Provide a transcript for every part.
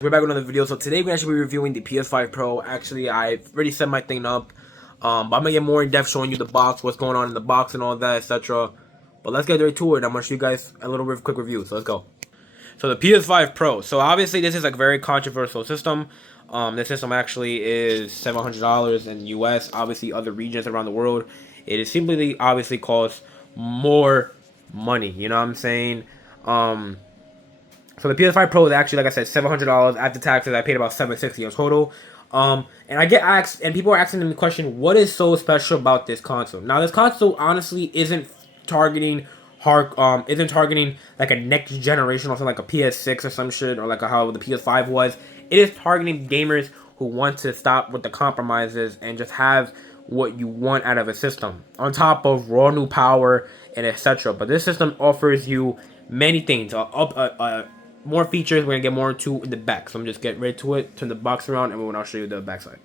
We're back with another video. So today we're actually reviewing the PS5 Pro. Actually, I've already set my thing up. But I'm gonna get more in depth showing you the box, what's going on in the box and all that, etc. But let's get right to it. I'm gonna show you guys a little quick review. So let's go. So the PS5 Pro. So obviously this is a very controversial system. The system actually is $700 in US. Obviously other regions around the world, it is simply obviously costs more money. You know what I'm saying? So the PS5 Pro is actually, like I said, $700 after taxes. I paid about $760 in total. And I get asked, and people are asking me the question, what is so special about this console? Now, this console honestly isn't targeting isn't targeting like a next generation or something like a PS6 or some shit, or like how the PS5 was. It is targeting gamers who want to stop with the compromises and just have what you want out of a system, on top of raw new power and etc. But this system offers you many things, more features. We're gonna get more into in the back, so I'm just get right to it. Turn the box around, and I'll show you the backside.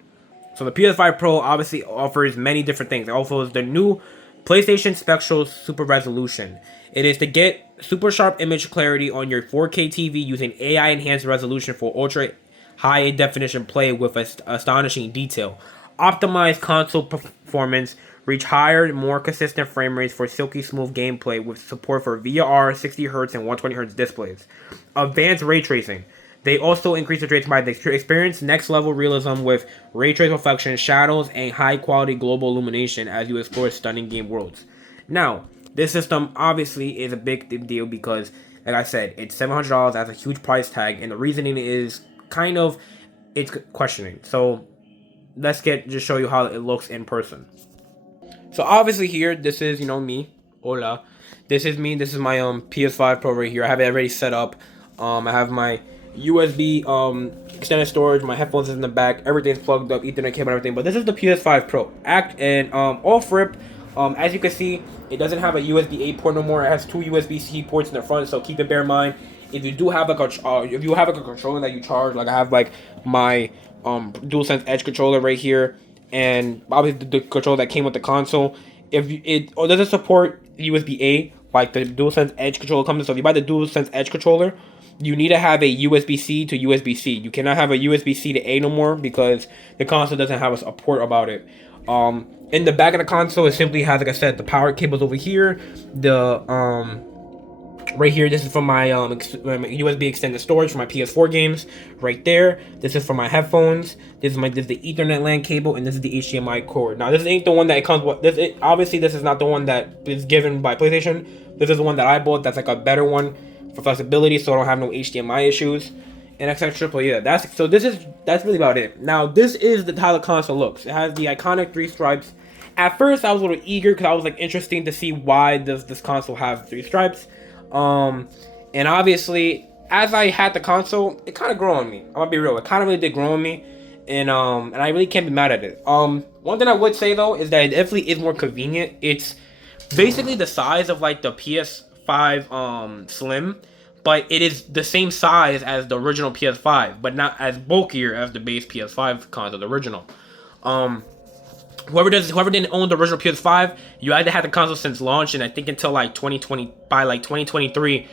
So the PS5 Pro obviously offers many different things. It offers the new PlayStation Spectral Super Resolution. It is to get super sharp image clarity on your 4K TV using AI enhanced resolution for ultra high definition play with astonishing detail. Optimized console performance, reach higher, more consistent frame rates for silky smooth gameplay with support for VRR, 60Hz, and 120Hz displays. Advanced ray tracing. They also increase the rates by the experience next level realism with ray trace reflection, shadows, and high quality global illumination as you explore stunning game worlds. Now, this system obviously is a big deal because, like I said, it's $700 as a huge price tag, and the reasoning is kind of it's questioning. So let's just show you how it looks in person. So obviously here, this is me. Hola, this is me. This is my PS5 Pro right here. I have it already set up. I have my USB extended storage. My headphones is in the back. Everything's plugged up, Ethernet cable, and everything. But this is the PS5 Pro. Off rip. As you can see, it doesn't have a USB-A port no more. It has two USB-C ports in the front. So keep it bear in mind. If you do have like a controller that you charge, like I have like my DualSense Edge controller right here, and obviously the controller that came with the console. If it doesn't support USB-A like the DualSense Edge controller comes. So if you buy the DualSense Edge controller, you need to have a USB-C to USB-C. You cannot have a USB-C to A no more because the console doesn't have a port about it. In the back of the console, it simply has, like I said, the power cables over here. Right here, this is from my USB extended storage for my PS4 games. Right there, this is for my headphones. This is the Ethernet LAN cable, and this is the HDMI cord. Now, this ain't the one that it comes with. Obviously, this is not the one that is given by PlayStation. This is the one that I bought. That's like a better one for flexibility, so I don't have no HDMI issues and etc. But yeah, that's really about it. Now, this is how the console looks. It has the iconic 3 stripes. At first, I was a little eager because I was like interested to see why does this console have 3 stripes. And obviously, as I had the console, it kind of grew on me. I'm gonna be real. It kind of really did grow on me, and I really can't be mad at it. One thing I would say though is that it definitely is more convenient. It's basically the size of like the PS5 Slim, but it is the same size as the original PS5, but not as bulkier as the base PS5 console, the original. Whoever didn't own the original PS5, you either had the console since launch, and I think until like 2020, by like 2023,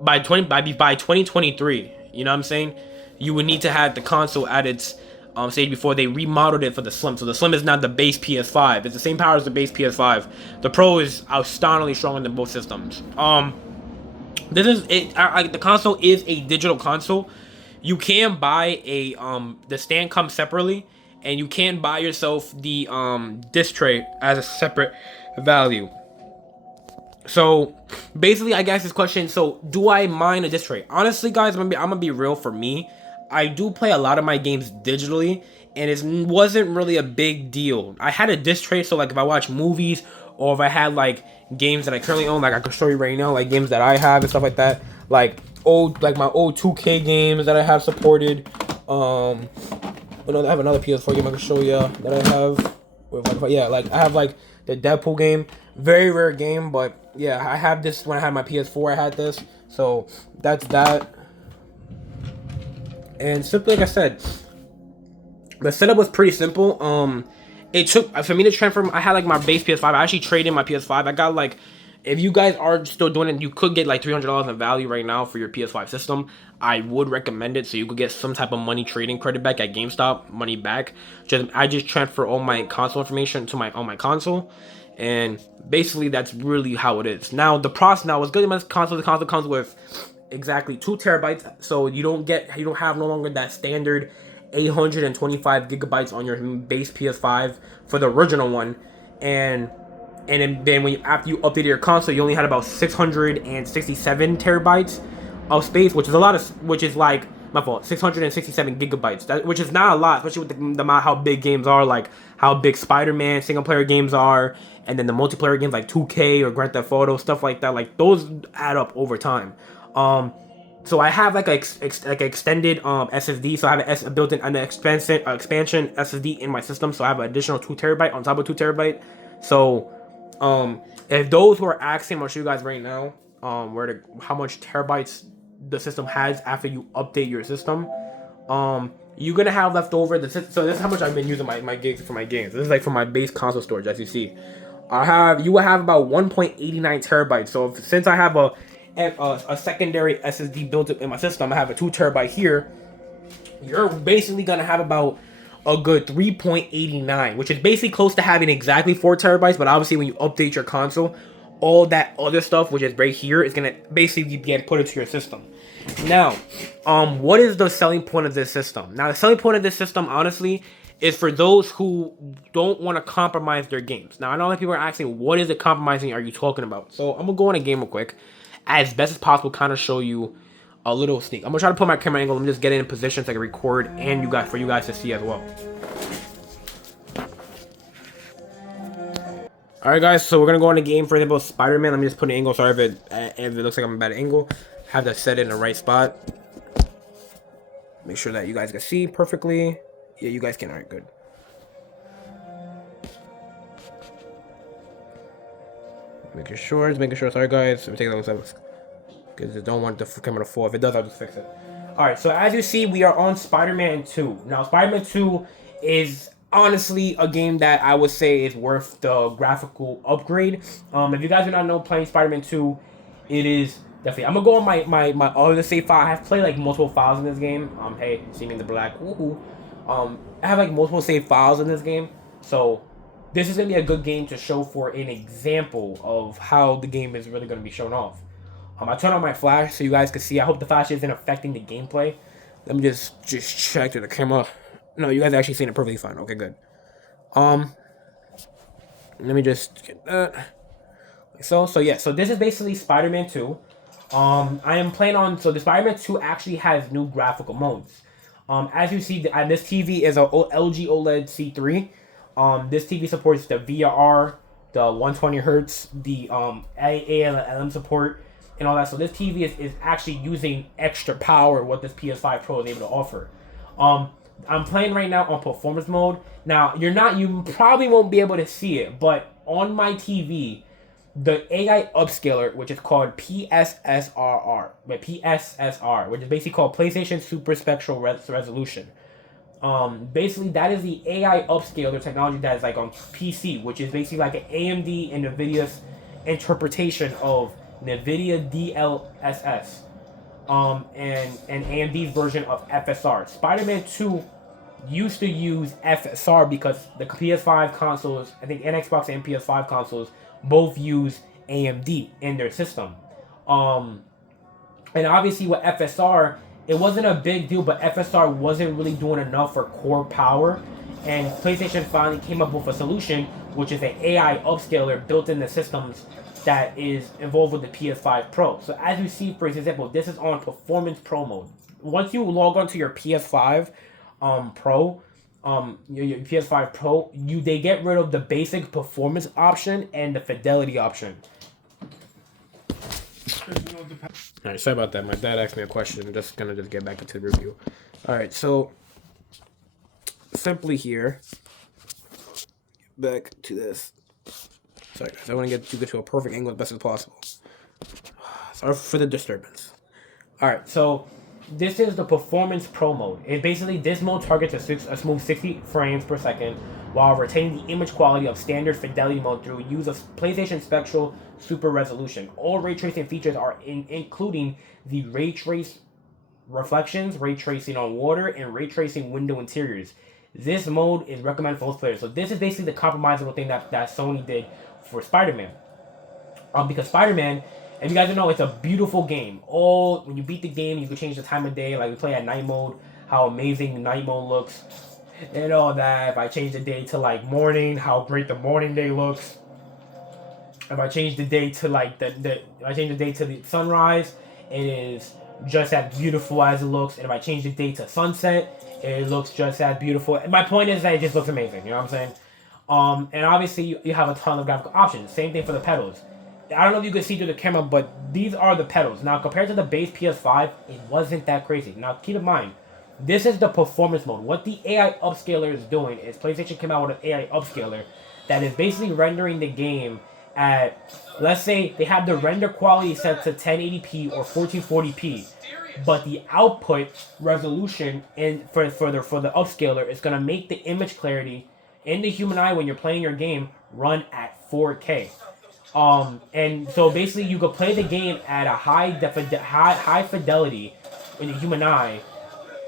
by 2023, you know what I'm saying, you would need to have the console at its stage before they remodeled it for the Slim. So the Slim is not the base PS5; it's the same power as the base PS5. The Pro is astonishingly stronger than both systems. This is it. The console is a digital console. You can buy the stand comes separately. And you can buy yourself the disc tray as a separate value. So basically, I guess this question. So do I mind a disc tray? Honestly, guys, I'm gonna be real. For me, I do play a lot of my games digitally, and it wasn't really a big deal. I had a disc tray, so like if I watch movies or if I had like games that I currently own, like I can show you right now, like games that I have and stuff like that, like my old 2K games that I have supported. I have another PS4 game I can show you that I have. I have like the Deadpool game. Very rare game, but yeah, I have this when I had my PS4. I had this, so that's that. And simply, like I said, the setup was pretty simple. It took for me to transfer. I had like my base PS5. I actually traded in my PS5. I got like if you guys are still doing it, you could get like $300 in value right now for your PS5 system. I would recommend it so you could get some type of money trading credit back at GameStop, money back. I just transfer all my console information to my on my console, and basically that's really how it is. Now the process now what's good about this console, the console comes with exactly 2 TB, so you don't have no longer that standard 825 gigabytes on your base PS5 for the original one, and then when after you updated your console, you only had about 667 terabytes of space, which is a lot of, which is like my fault, 667 gigabytes. Which is not a lot, especially with the amount how big games are, like how big Spider-Man single player games are, and then the multiplayer games like 2K or Grand Theft Auto, stuff like that. Like those add up over time. So I have like like an extended SSD. So I have a built-in an expansion SSD in my system. So I have an additional 2 TB on top of 2 TB. So if those who are asking, I'm gonna show you guys right now how much terabytes the system has after you update your system. You're gonna have left over so this is how much I've been using my gigs for my games. This is like for my base console storage, as you see. You will have about 1.89 terabytes. So since I have a secondary SSD built up in my system, I have a 2 TB here. You're basically gonna have about a good 3.89, which is basically close to having exactly 4 TB. But obviously, when you update your console, all that other stuff, which is right here, is gonna basically get put into your system. Now, what is the selling point of this system? Now, the selling point of this system, honestly, is for those who don't want to compromise their games. Now, I know that people are asking, what is the compromising are you talking about? So I'm gonna go on a game real quick, as best as possible, kind of show you a little sneak. I'm gonna try to put my camera angle. Let me just get it in position so I can record and for you guys to see as well. All right, guys. So we're gonna go on the game. For example, Spider-Man. Let me just put an angle. Sorry if it looks like I'm a bad angle. Have that set in the right spot. Make sure that you guys can see perfectly. Yeah, you guys can. All right, good. Making sure. Sorry, guys. Let me take that one. Because I don't want the camera to fall. If it does, I'll just fix it. Alright, so as you see, we are on Spider-Man 2. Now, Spider-Man 2 is honestly a game that I would say is worth the graphical upgrade. If you guys do not know playing Spider-Man 2, it is definitely... I'm going to go on my other save file. I have played like multiple files in this game. Hey, see me in the black. Woohoo. I have like multiple save files in this game. So, this is going to be a good game to show for an example of how the game is really going to be shown off. I turned on my flash so you guys can see. I hope the flash isn't affecting the gameplay. Let me just check to the camera. No, you guys are actually seeing it perfectly fine. Okay, good. Let me just get that. So this is basically Spider-Man 2. I am playing on, so the Spider-Man 2 actually has new graphical modes. As you see, this TV is a LG OLED C3. This TV supports the VRR, the 120 hertz, the ALM support, and all that. So this TV is actually using extra power what this PS5 Pro is able to offer. I'm playing right now on performance mode. Now you probably won't be able to see it, but on my TV, the AI upscaler, which is called PSSR, which is basically called PlayStation Super Spectral Resolution. Basically that is the AI upscaler technology that is like on PC, which is basically like an AMD and NVIDIA's interpretation of NVIDIA DLSS, and AMD's version of FSR. Spider-Man 2 used to use FSR because the PS5 consoles, I think, and Xbox and PS5 consoles both use AMD in their system. And obviously with FSR, it wasn't a big deal, but FSR wasn't really doing enough for core power. And PlayStation finally came up with a solution, which is an AI upscaler built in the systems that is involved with the PS5 Pro. So as you see, for example, this is on Performance Pro mode. Once you log onto your PS5 Pro, your PS5 Pro, they get rid of the basic performance option and the fidelity option. Alright, sorry about that. My dad asked me a question. I'm just gonna get back into the review. Alright, so simply here, back to this. Sorry guys, I want to get to a perfect angle as best as possible. Sorry for the disturbance. Alright, so this is the Performance Pro mode. It basically, this mode targets a smooth 60 frames per second while retaining the image quality of standard fidelity mode through use of PlayStation Spectral Super Resolution. All ray tracing features are including the ray trace reflections, ray tracing on water, and ray tracing window interiors. This mode is recommended for most players. So this is basically the compromisable thing that Sony did for Spider-Man. Because Spider-Man, if you guys don't know, it's a beautiful game. When you beat the game, you can change the time of day. Like we play at night mode, how amazing night mode looks, and all that. If I change the day to like morning, how great the morning day looks. If I change the day to like if I change the day to the sunrise, it is just as beautiful as it looks. And if I change the day to sunset, it looks just as beautiful. And my point is that it just looks amazing. You know what I'm saying? And obviously you have a ton of graphical options. Same thing for the pedals. I don't know if you can see through the camera, but these are the pedals. Now, compared to the base PS5, it wasn't that crazy. Now, keep in mind, this is the performance mode. What the AI upscaler is doing is PlayStation came out with an AI upscaler that is basically rendering the game at, let's say, they have the render quality set to 1080p or 1440p, but the output resolution for the upscaler is going to make the image clarity in the human eye when you're playing your game run at 4K. And so basically you could play the game at a high fidelity in the human eye.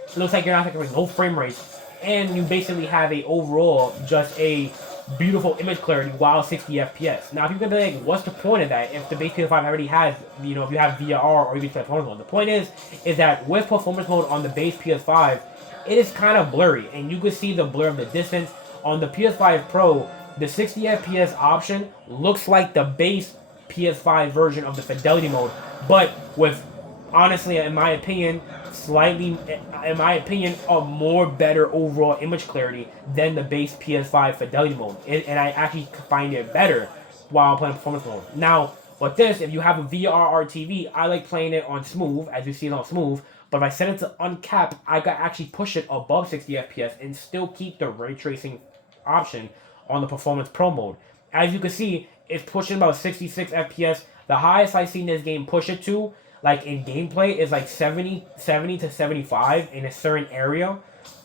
It looks like you're not having low frame rates, and you basically have a overall just a beautiful image clarity while 60 FPS. Now, if you're gonna be like, what's the point of that if the base PS5 already has, if you have VRR or even performance mode? The point is that with performance mode on the base PS5, it is kind of blurry, and you can see the blur of the distance. On the PS5 Pro, the 60 FPS option looks like the base PS5 version of the fidelity mode, but with, honestly, in my opinion, a more better overall image clarity than the base PS5 fidelity mode. And I actually find it better while playing performance mode. Now, with this, if you have a VRR TV, I like playing it on smooth, as you see it on smooth, but if I set it to uncap, I can actually push it above 60 FPS and still keep the ray tracing option on the Performance Pro mode. As you can see, it's pushing about 66 FPS. The highest I've seen this game push it to, like in gameplay, is like 70 to 75 in a certain area.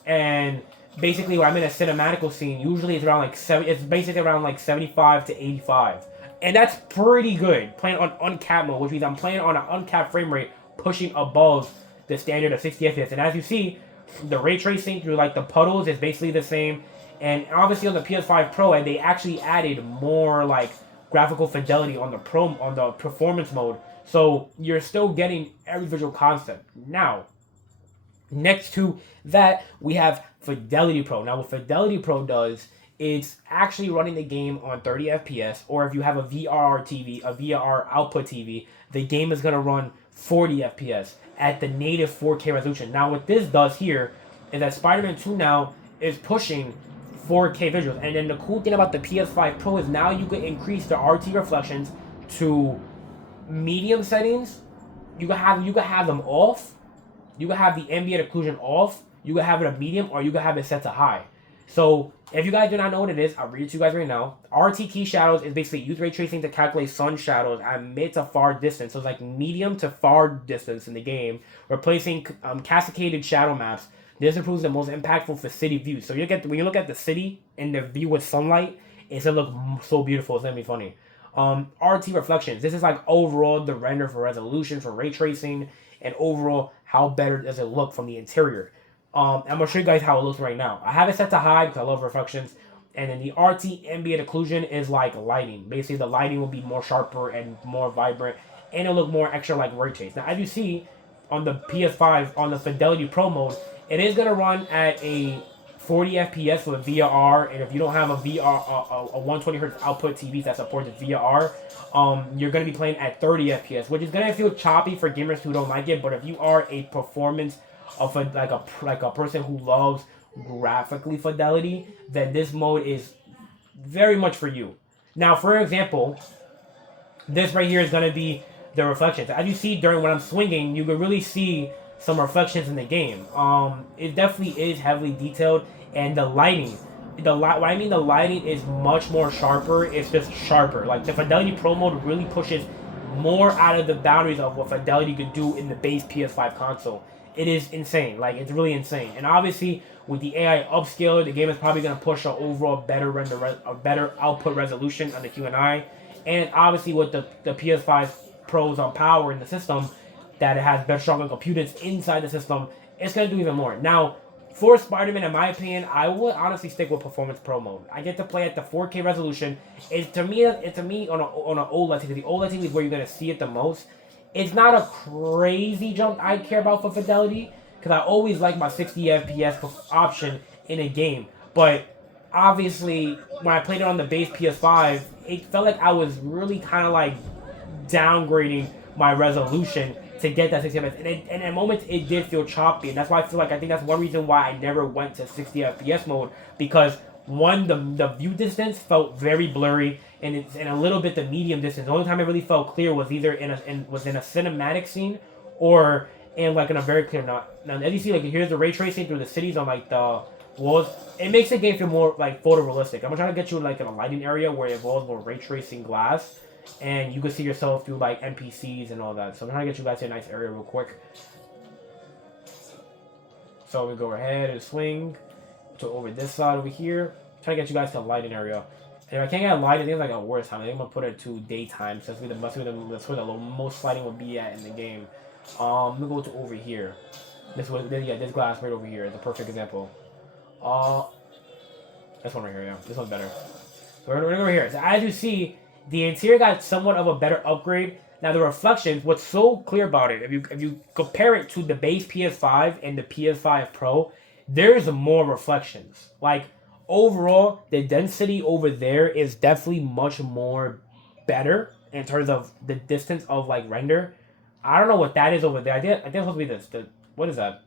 And basically, when I'm in a cinematical scene, usually it's around like it's basically around like 75 to 85. And that's pretty good, playing on uncapped mode, which means I'm playing on an uncapped frame rate, pushing above the standard of 60 FPS. And as you see, the ray tracing through like the puddles is basically the same. And obviously on the PS5 Pro, and they actually added more like graphical fidelity on the performance mode. So you're still getting every visual concept. Now, next to that, we have Fidelity Pro. Now, what Fidelity Pro does, it's actually running the game on 30 FPS, or if you have a VRR TV, a VRR output TV, the game is going to run 40 FPS at the native 4K resolution. Now, what this does here is that Spider-Man 2 now is pushing 4K visuals. And then the cool thing about the PS5 Pro is now you can increase the RT reflections to medium settings. You can have them off. You can have the ambient occlusion off. You can have it a medium, or you can have it set to high. So if you guys do not know what it is, I'll read it to you guys right now. RTT shadows is basically use ray tracing to calculate sun shadows at mid to far distance. So it's like medium to far distance in the game, replacing cascaded shadow maps. This improves the most impactful for city views. So when you look at the city and the view with sunlight, it's gonna look so beautiful. It's gonna be funny. RT reflections. This is like overall the render for resolution, for ray tracing, and overall how better does it look from the interior. I'm gonna show you guys how it looks right now. I have it set to high because I love reflections. And then the RT ambient occlusion is like lighting. Basically, the lighting will be more sharper and more vibrant, and it'll look more extra like ray trace. Now, as you see on the PS5, on the Fidelity Pro mode, it is gonna run at a 40 FPS with VRR, and if you don't have a 120 Hz output TV that supports VRR, you're gonna be playing at 30 FPS, which is gonna feel choppy for gamers who don't like it. But if you are a performance of like a person who loves graphically fidelity, then this mode is very much for you. Now, for example, this right here is gonna be the reflections. As you see during when I'm swinging, you can really see some reflections in the game. It definitely is heavily detailed, and the lighting, what I mean the lighting is much more sharper. It's just sharper. Like the Fidelity Pro mode really pushes more out of the boundaries of what Fidelity could do in the base PS5 console. it is insane. Like, it's really insane. And obviously, with the AI upscaler, the game is probably going to push an overall better a better output resolution on the QNI. And obviously, with the PS5 Pros on power in the system, that it has better, stronger computers inside the system, it's going to do even more. Now, for Spider-Man, in my opinion, I would honestly stick with Performance Pro mode. I get to play at the 4K resolution. It's to me on an OLED TV. The OLED TV is where you're going to see it the most. It's not a crazy jump I care about for fidelity, because I always like my 60 FPS option in a game. But obviously, when I played it on the base PS5, it felt like I was really kind of like downgrading my resolution to get that 60 FPS. And at moments, it did feel choppy. And that's why I think that's one reason why I never went to 60 FPS mode. Because, one, the view distance felt very blurry. And a little bit the medium distance. The only time it really felt clear was either in a cinematic scene or in like in a very clear night. Now, as you see, like here's the ray tracing through the cities on like the walls. It makes the game feel more like photorealistic. I'm trying to get you like in a lighting area where it involves more ray tracing glass, and you can see yourself through like NPCs and all that. So I'm trying to get you guys to a nice area real quick. So we go ahead and swing to over this side over here. Trying to get you guys to a lighting area. And if I can't get light, I think it's like a worse time. I think I'm gonna put it to daytime, so that's where the most lighting will be at in the game. Let me go to over here. This glass right over here is a perfect example. This one right here, yeah. This one's better. So we're gonna go over here. So as you see, the interior got somewhat of a better upgrade. Now the reflections, what's so clear about it, if you compare it to the base PS5 and the PS5 Pro, there's more reflections. Like, overall, the density over there is definitely much more better in terms of the distance of like render. I don't know what that is over there. I think it's supposed to be this. What is that?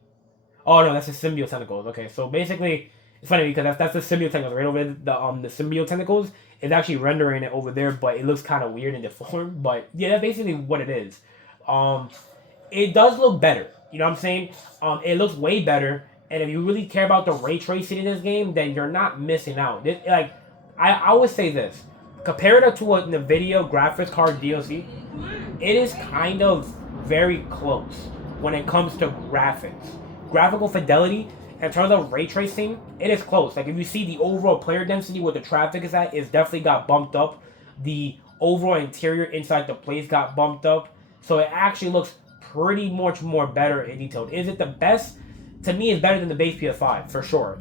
Oh no, that's the symbiote tentacles. Okay, so basically, it's funny because that's the symbiote tentacles right over there. The symbiote tentacles is actually rendering it over there, but it looks kind of weird and deformed. But yeah, that's basically what it is. It does look better. You know what I'm saying? It looks way better. And if you really care about the ray tracing in this game, then you're not missing out. I always say this. Compared it to a NVIDIA graphics card DLC, it is kind of very close when it comes to graphics. Graphical fidelity, in terms of ray tracing, it is close. Like, if you see the overall player density where the traffic is at, it's definitely got bumped up. The overall interior inside the place got bumped up. So it actually looks pretty much more better and detailed. Is it the best? To me, it's better than the base PS5, for sure.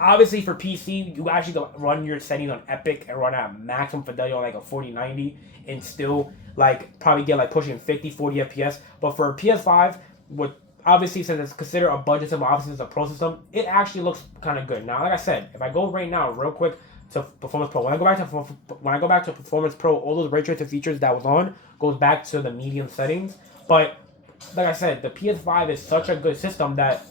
Obviously, for PC, you actually run your settings on Epic and run at maximum fidelity on like a 4090 and still like probably get like pushing 50, 40 FPS. But for a PS5, with obviously since it's considered a budget system, obviously it's a pro system, it actually looks kind of good. Now, like I said, if I go right now, real quick to Performance Pro, when I go back to Performance Pro, all those ray tracing features that was on goes back to the medium settings. But like I said, the PS5 is such a good system that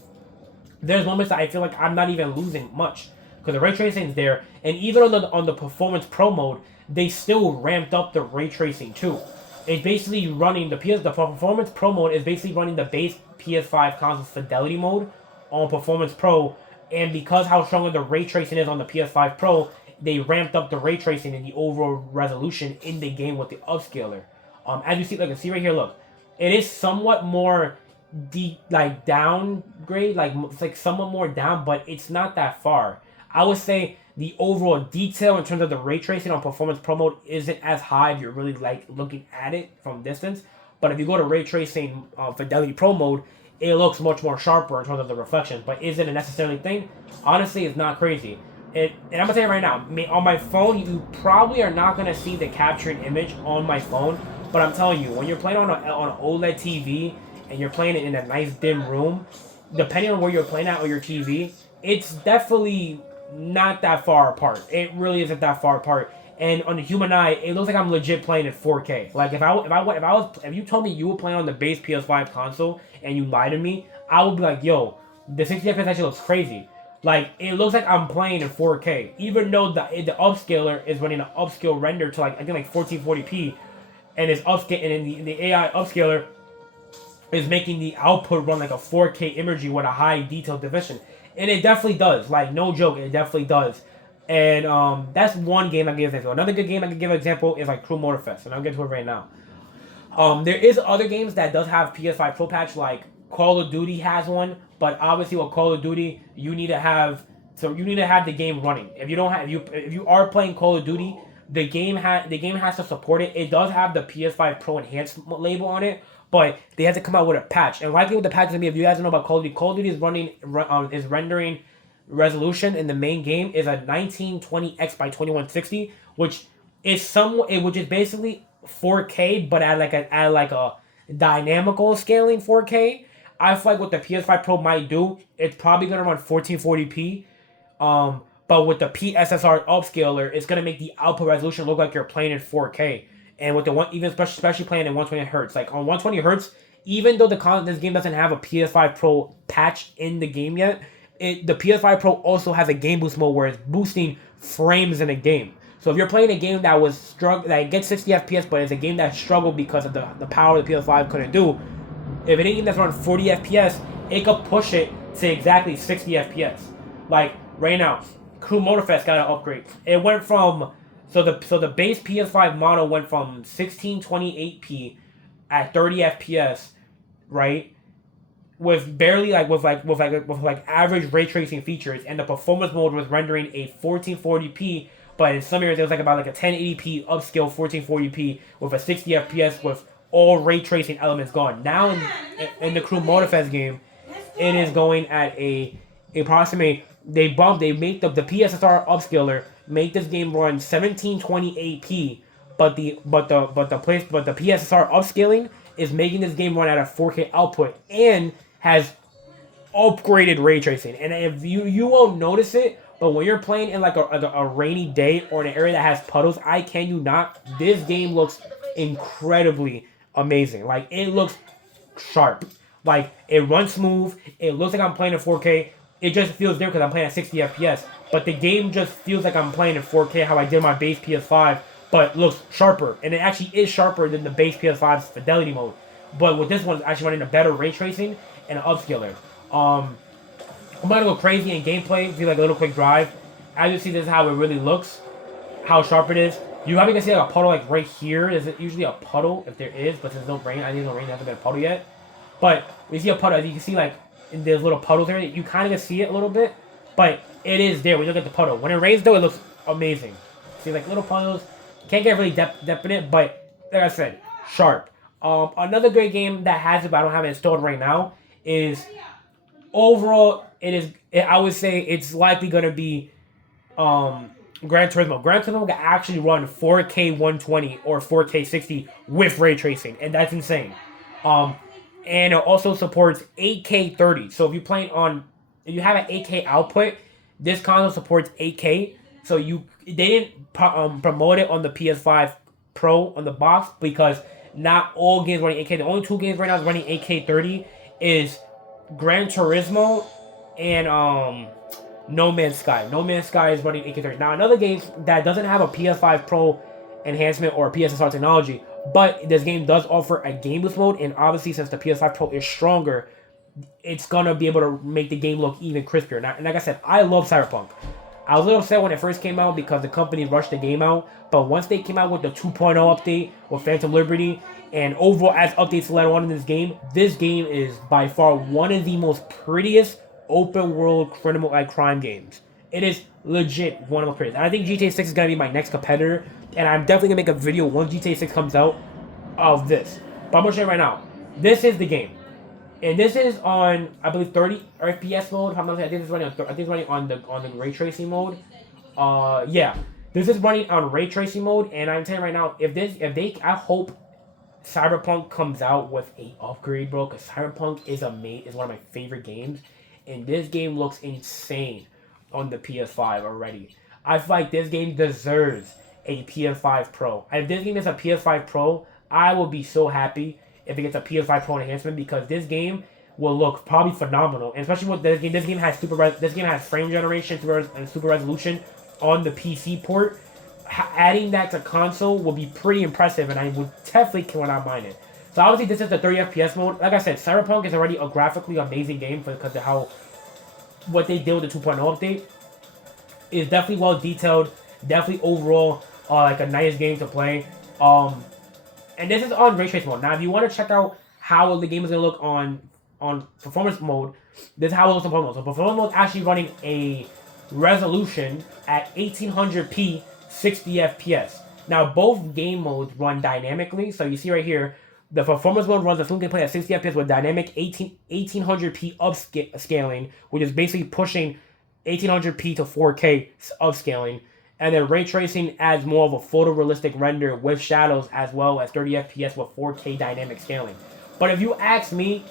there's moments that I feel like I'm not even losing much because the ray tracing is there, and even on the Performance Pro mode, they still ramped up the ray tracing too. It's basically running the Performance Pro mode is basically running the base PS5 console fidelity mode on Performance Pro, and because how strong the ray tracing is on the PS5 Pro, they ramped up the ray tracing and the overall resolution in the game with the upscaler. As you see, see right here, look. It is somewhat more downgrade, it's like somewhat more down, but it's not that far. I would say the overall detail in terms of the ray tracing on Performance Pro mode isn't as high if you're really like looking at it from distance. But if you go to ray tracing Fidelity Pro mode, it looks much more sharper in terms of the reflections. But is it a necessary thing? Honestly, it's not crazy. And I'm gonna tell you right now, on my phone, you probably are not gonna see the captured image on my phone. But I'm telling you, when you're playing on an OLED TV and you're playing it in a nice dim room, depending on where you're playing at on your TV, it's definitely not that far apart. It really isn't that far apart. And on the human eye, it looks like I'm legit playing in 4K. Like if you told me you were playing on the base PS5 console and you lied to me, I would be like, yo, the 60 FPS actually looks crazy. Like, it looks like I'm playing in 4K, even though the upscaler is running an upscale render to like I think like 1440p. And it's upscale, and the AI upscaler is making the output run like a 4K imagery with a high detail division, and it definitely does. Like, no joke, it definitely does. And that's one game I can give an example. Another good game I can give an example is like Crew Motorfest, and I'll get to it right now. There is other games that does have PS5 Pro patch, like Call of Duty has one, but obviously with Call of Duty, you need to have the game running. If you don't have if you are playing Call of Duty, the game has to support it. It does have the PS5 Pro Enhanced label on it, but they have to come out with a patch. And likely what the patch is gonna be, if you guys don't know about Call of Duty is rendering resolution in the main game is a 1920x by 2160, which is basically 4K, but at like a dynamical scaling 4K. I feel like what the PS5 Pro might do, it's probably gonna run 1440p. But with the PSSR upscaler, it's gonna make the output resolution look like you're playing in 4K. And with the one, even especially playing in 120 hertz, like on 120 hertz, even though this game doesn't have a PS5 Pro patch in the game yet, the PS5 Pro also has a game boost mode where it's boosting frames in a game. So if you're playing a game that gets 60 FPS, but it's a game that struggled because of the power the PS5 couldn't do, if it ain't even that's around 40 FPS, it could push it to exactly 60 FPS. Like right now, Crew Motorfest got an upgrade. It went from so the base PS5 model went from 1628p at 30 FPS, right? With barely with average ray tracing features, and the performance mode was rendering a 1440p. But in some areas, it was about a 1080p upscale 1440p with a 60 FPS with all ray tracing elements gone. Now in the Crew Motorfest game, it is going at approximately they make the PSSR upscaler make this game run 1720p, but the PSSR upscaling is making this game run at a 4K output and has upgraded ray tracing. And if you won't notice it, but when you're playing in like a rainy day or in an area that has puddles, I can you not, this game looks incredibly amazing. Like it looks sharp. Like it runs smooth. It looks like I'm playing in 4K. It just feels different because I'm playing at 60 FPS. But the game just feels like I'm playing in 4K how I did my base PS5, but looks sharper. And it actually is sharper than the base PS5's fidelity mode. But with this one, it's actually running a better ray tracing and an upscaler. I'm gonna go crazy in gameplay, do like a little quick drive. As you see, this is how it really looks, how sharp it is. You probably can see like a puddle like right here. Is it usually a puddle if there is, but there's no rain. I need no rain. There hasn't been a puddle yet. But we see a puddle. As you can see, like in there's little puddles there. You kind of can see it a little bit, but it is there when you look at the puddle. When it rains, though, it looks amazing. See like little puddles. Can't get really depth in it, but like I said, sharp. Another great game that has it, but I don't have it installed right now, is overall. I would say it's likely going to be Gran Turismo. Gran Turismo can actually run 4K 120 or 4K 60 with ray tracing, and that's insane. And it also supports 8K 30. So if you have an 8K output, this console supports 8K. So they didn't promote it on the PS5 Pro on the box because not all games running 8K. The only two games right now is running 8K 30 is Gran Turismo and No Man's Sky. No Man's Sky is running 8K30. Now another game that doesn't have a PS5 Pro enhancement or PSSR technology, but this game does offer a game boost mode, and obviously since the PS5 Pro is stronger, it's gonna be able to make the game look even crispier. Now, and like I said, I love Cyberpunk. I was a little upset when it first came out because the company rushed the game out, but once they came out with the 2.0 update with Phantom Liberty, and overall as updates later on in this game is by far one of the most prettiest open world criminal crime games. It is legit one of the prettiest. And I think GTA 6 is gonna be my next competitor, and I'm definitely gonna make a video once GTA 6 comes out of this. But I'm gonna show you right now. This is the game. And this is on, I believe, 30 FPS mode. I think it's running on the ray tracing mode. Yeah, this is running on ray tracing mode. And I'm telling you right now, I hope Cyberpunk comes out with a upgrade, bro. Because Cyberpunk is one of my favorite games, and this game looks insane on the PS5 already. I feel like this game deserves a PS5 Pro. And if this game is a PS5 Pro, I will be so happy if it gets a PS5 Pro enhancement, because this game will look probably phenomenal. And especially with this game has frame generation and super resolution on the PC port. Adding that to console will be pretty impressive, and I would definitely cannot mind it. So obviously this is the 30 FPS mode. Like I said, Cyberpunk is already a graphically amazing game because of what they did with the 2.0 update. Is definitely well detailed. Definitely overall like a nice game to play. And this is on ray tracing mode. Now, if you want to check out how the game is gonna look on on performance mode, this is how it looks on performance mode. So performance mode is actually running a resolution at 1800p 60 FPS. Now both game modes run dynamically. So you see right here, the performance mode runs a smooth gameplay at 60 FPS with dynamic 1800p upscaling, which is basically pushing 1800p to 4K upscaling. And then ray tracing adds more of a photorealistic render with shadows as well as 30 FPS with 4K dynamic scaling. But if you ask me,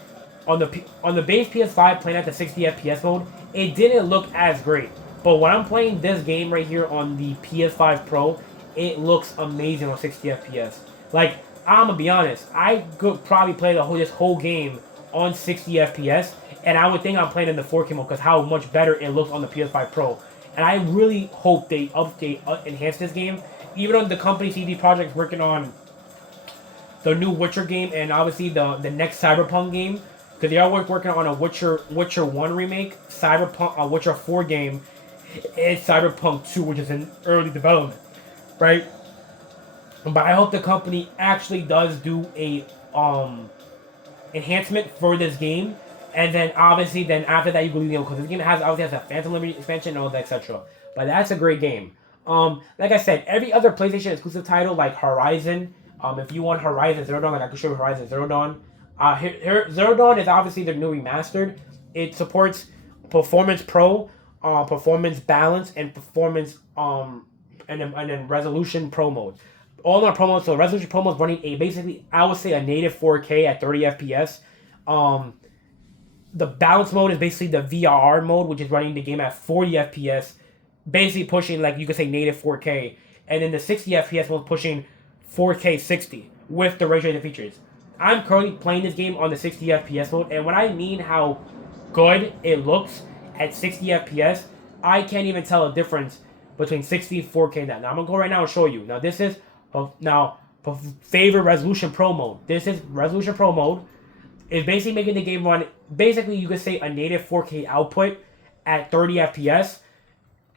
on the base PS5 playing at the 60 FPS mode, it didn't look as great. But when I'm playing this game right here on the PS5 Pro, it looks amazing on 60 FPS. Like, I'm gonna be honest, I could probably play this whole game on 60 FPS, and I would think I'm playing in the 4K mode because how much better it looks on the PS5 Pro. And I really hope they enhance this game. Even though the company CD Projekt working on the new Witcher game and obviously the next Cyberpunk game, because they are working on a Witcher 1 remake, Cyberpunk, a Witcher 4 game, and Cyberpunk 2, which is in early development, right? But I hope the company actually does do a enhancement for this game, and then obviously then after that you go, because this game obviously has a Phantom Liberty expansion and all that, etc. But that's a great game. Like I said, every other PlayStation exclusive title like Horizon, if you want Horizon Zero Dawn, like I can show you Horizon Zero Dawn. Here Zero Dawn is obviously the new remastered. It supports Performance Pro, Performance Balance, and Performance and then Resolution Pro mode. All our promos, so Resolution Pro mode is running a basically, I would say, a native 4K at 30 FPS. The balance mode is basically the VRR mode, which is running the game at 40 FPS, basically pushing, like you could say, native 4K. And then the 60 FPS mode pushing 4K 60 with the ray tracing features. I'm currently playing this game on the 60 FPS mode, and when I mean how good it looks at 60 FPS, I can't even tell a difference between 60 and 4K now. Now I'm gonna go right now and show you. Now this is favorite Resolution Pro mode. This is Resolution Pro mode. It's basically making the game run, basically you could say a native 4K output at 30 FPS.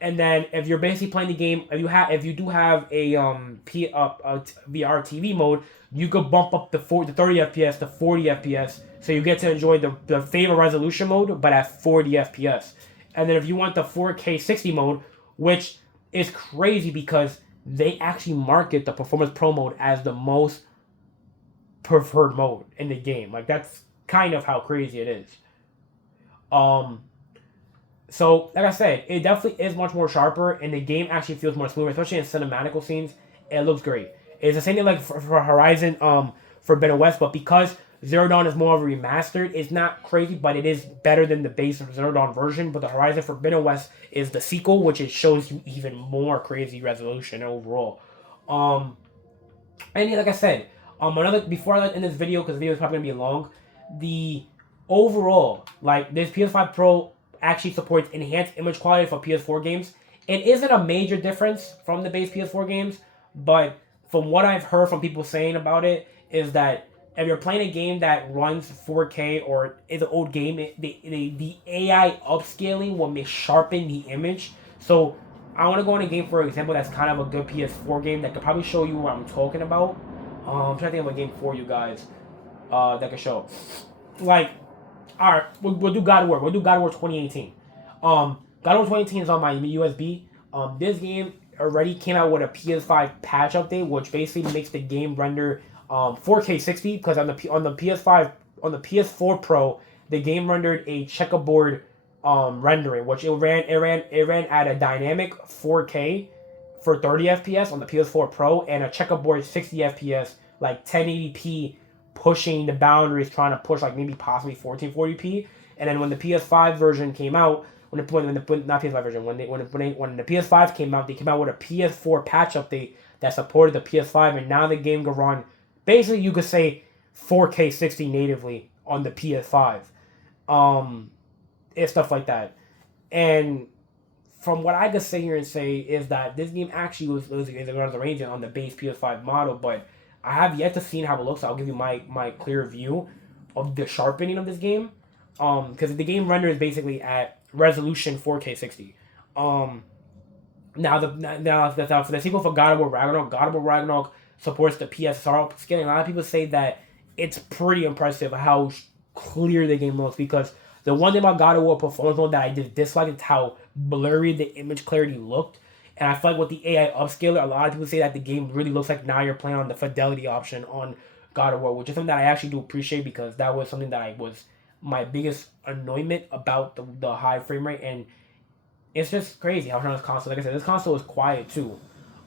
And then if you're basically playing the game, if you do have a VR TV mode, you could bump up the 30 FPS to 40 FPS, so you get to enjoy the favorite resolution mode, but at 40 FPS. And then if you want the 4K 60 mode, which is crazy because they actually market the Performance Pro mode as the most preferred mode in the game. Like, that's kind of how crazy it is. So, like I said, it definitely is much more sharper, and the game actually feels more smooth, especially in cinematical scenes. It looks great. It's the same thing like for Horizon Forbidden West, but because Zero Dawn is more of a remastered, it's not crazy, but it is better than the base Zero Dawn version. But the Horizon Forbidden West is the sequel, which it shows you even more crazy resolution overall. And like I said, before I end this video, because the video is probably gonna be long, the overall, like, this PS5 Pro actually supports enhanced image quality for PS4 games. It isn't a major difference from the base PS4 games, but from what I've heard from people saying about it, is that if you're playing a game that runs 4K or is an old game, the AI upscaling will sharpen the image. So I want to go on a game, for example, that's kind of a good PS4 game that could probably show you what I'm talking about. I'm trying to think of a game for you guys that could show. Like, alright, we'll do God of War. We'll do God of War 2018. God of War 2018 is on my USB. This game already came out with a PS5 patch update, which basically makes the game render 4K 60. Because on the PS5, on the PS4 Pro, the game rendered a checkerboard rendering, which it ran at a dynamic 4K for 30 FPS on the PS4 Pro, and a checkerboard 60 FPS, like 1080p, pushing the boundaries, trying to push like maybe possibly 1440p. And then when the PS5 version came out, when the PS5 came out, they came out with a PS4 patch update that supported the PS5, and now the game can run basically, you could say, 4K 60 natively on the PS5, and stuff like that. And from what I could sit here and say is that this game actually was arranged on the base PS5 model, but I have yet to see how it looks. So I'll give you my clear view of the sharpening of this game, because the game render is basically at resolution 4K 60. Now for the sequel for God of War Ragnarok supports the PSR scaling. A lot of people say that it's pretty impressive how clear the game looks. Because the one thing about God of War Performance Mode that I just disliked is how blurry the image clarity looked. And I feel like with the AI upscaler, a lot of people say that the game really looks like now you're playing on the fidelity option on God of War, which is something that I actually do appreciate, because that was something that I was my biggest annoyment about the high frame rate. And it's just crazy how strong this console. Like I said, this console is quiet too.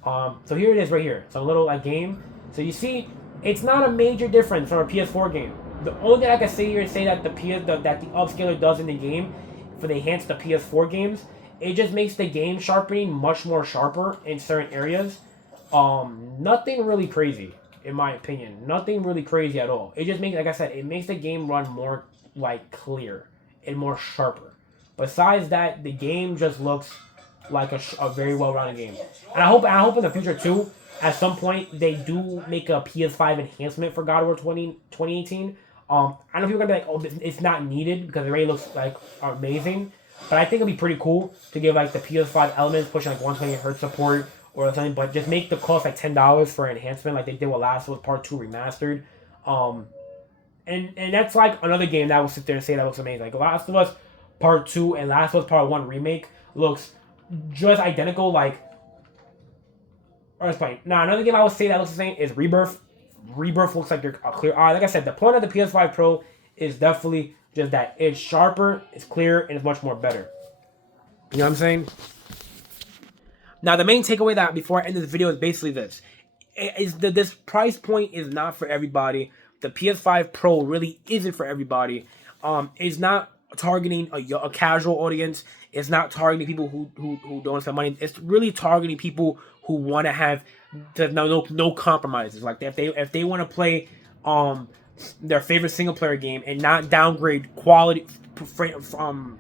So here it is right here. It's a little like game. So you see, it's not a major difference from a PS4 game. The only thing I can say here is say that the upscaler does in the game for the enhance the PS4 games, it just makes the game sharpening much more sharper in certain areas. Nothing really crazy in my opinion. Nothing really crazy at all. It just makes, like I said, it makes the game run more like clear and more sharper. Besides that, the game just looks like a very well-rounded game. And I hope in the future too, at some point they do make a PS5 enhancement for God of War 2018. I don't know if you're gonna be like, oh, it's not needed because it already looks like amazing. But I think it'd be pretty cool to give like the PS5 elements pushing like 120Hz support or something, but just make the cost like $10 for enhancement, like they did with Last of Us Part 2 Remastered. And that's like another game that will sit there and say that looks amazing. Like Last of Us Part 2 and Last of Us Part 1 Remake looks just identical, like, or it's playing. Now, another game I would say that looks the same is Rebirth. Rebirth looks like you're a clear eye. Like I said, the point of the PS5 Pro is definitely just that. It's sharper, it's clear, and it's much more better. You know what I'm saying? Now, the main takeaway that before I end this video is basically this. Is that this price point is not for everybody. The PS5 Pro really isn't for everybody. It's not targeting a casual audience. It's not targeting people who don't spend money. It's really targeting people who want to have no compromises. Like if they want to play their favorite single player game and not downgrade quality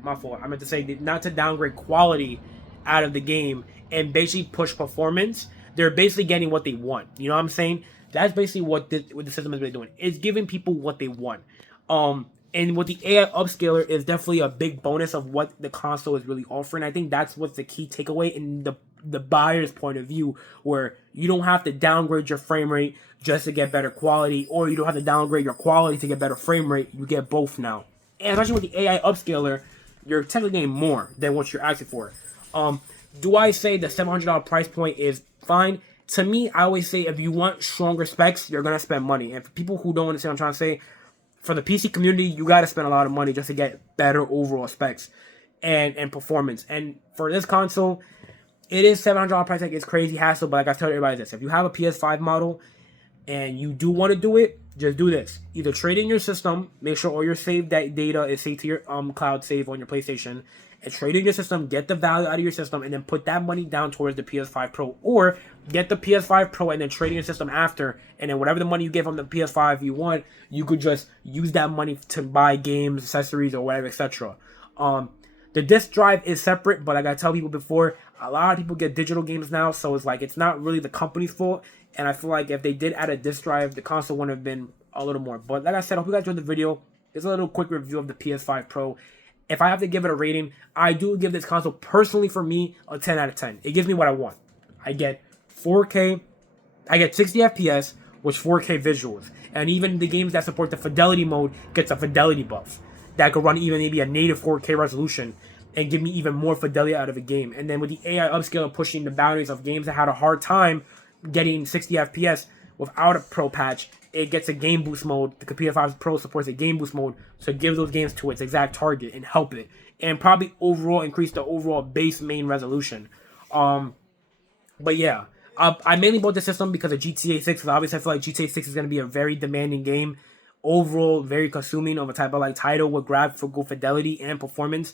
my fault. I meant to say not to downgrade quality out of the game and basically push performance. They're basically getting what they want. You know what I'm saying? That's basically what the system is really doing. It's giving people what they want. And with the AI upscaler is definitely a big bonus of what the console is really offering. I think that's what's the key takeaway in the buyer's point of view, where you don't have to downgrade your frame rate just to get better quality, or you don't have to downgrade your quality to get better frame rate. You get both now. And especially with the AI upscaler, you're technically getting more than what you're asking for. Do I say the $700 price point is fine? To me, I always say if you want stronger specs, you're going to spend money. And for people who don't understand what I'm trying to say, for the PC community, you got to spend a lot of money just to get better overall specs and performance. And for this console, it is $700 price tag. It's crazy hassle, but like I tell everybody this, if you have a PS5 model and you do want to do it, just do this. Either trade in your system, make sure all your saved data is saved to your cloud save on your PlayStation, and trade in your system, get the value out of your system, and then put that money down towards the PS5 Pro. Or get the PS5 Pro and then trade in your system after, and then whatever the money you get from the PS5 you want, you could just use that money to buy games, accessories, or whatever, etc. The disc drive is separate, but like I tell people before, a lot of people get digital games now, so it's like it's not really the company's fault. And I feel like if they did add a disc drive, the console would have been a little more. But like I said, I hope you guys enjoyed the video. It's a little quick review of the PS5 Pro. If I have to give it a rating, I do give this console, personally for me, a 10 out of 10. It gives me what I want. I get 4K, I get 60 FPS with 4K visuals. And even the games that support the fidelity mode gets a fidelity buff that could run even maybe a native 4K resolution and give me even more fidelity out of a game. And then with the AI upscaler pushing the boundaries of games that had a hard time getting 60 FPS without a Pro patch, it gets a game boost mode. The PS5 Pro supports a game boost mode, so give those games to its exact target and help it. And probably overall increase the overall base main resolution. But yeah, I mainly bought the system because of GTA 6. Because obviously I feel like GTA 6 is going to be a very demanding game. Overall, very consuming of a type of like title with graphical fidelity and performance.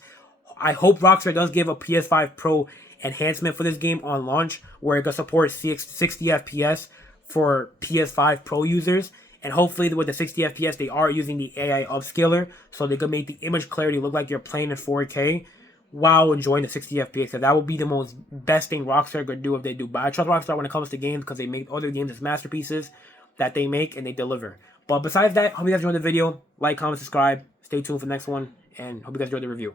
I hope Rockstar does give a PS5 Pro enhancement for this game on launch, where it can support 60 FPS for PS5 Pro users. And hopefully with the 60 FPS, they are using the AI upscaler, so they can make the image clarity look like you're playing in 4K while enjoying the 60 FPS. So that would be the most best thing Rockstar could do if they do. But I trust Rockstar when it comes to games because they make other games as masterpieces that they make and they deliver. But besides that, hope you guys enjoyed the video. Like, comment, subscribe. Stay tuned for the next one, and hope you guys enjoyed the review.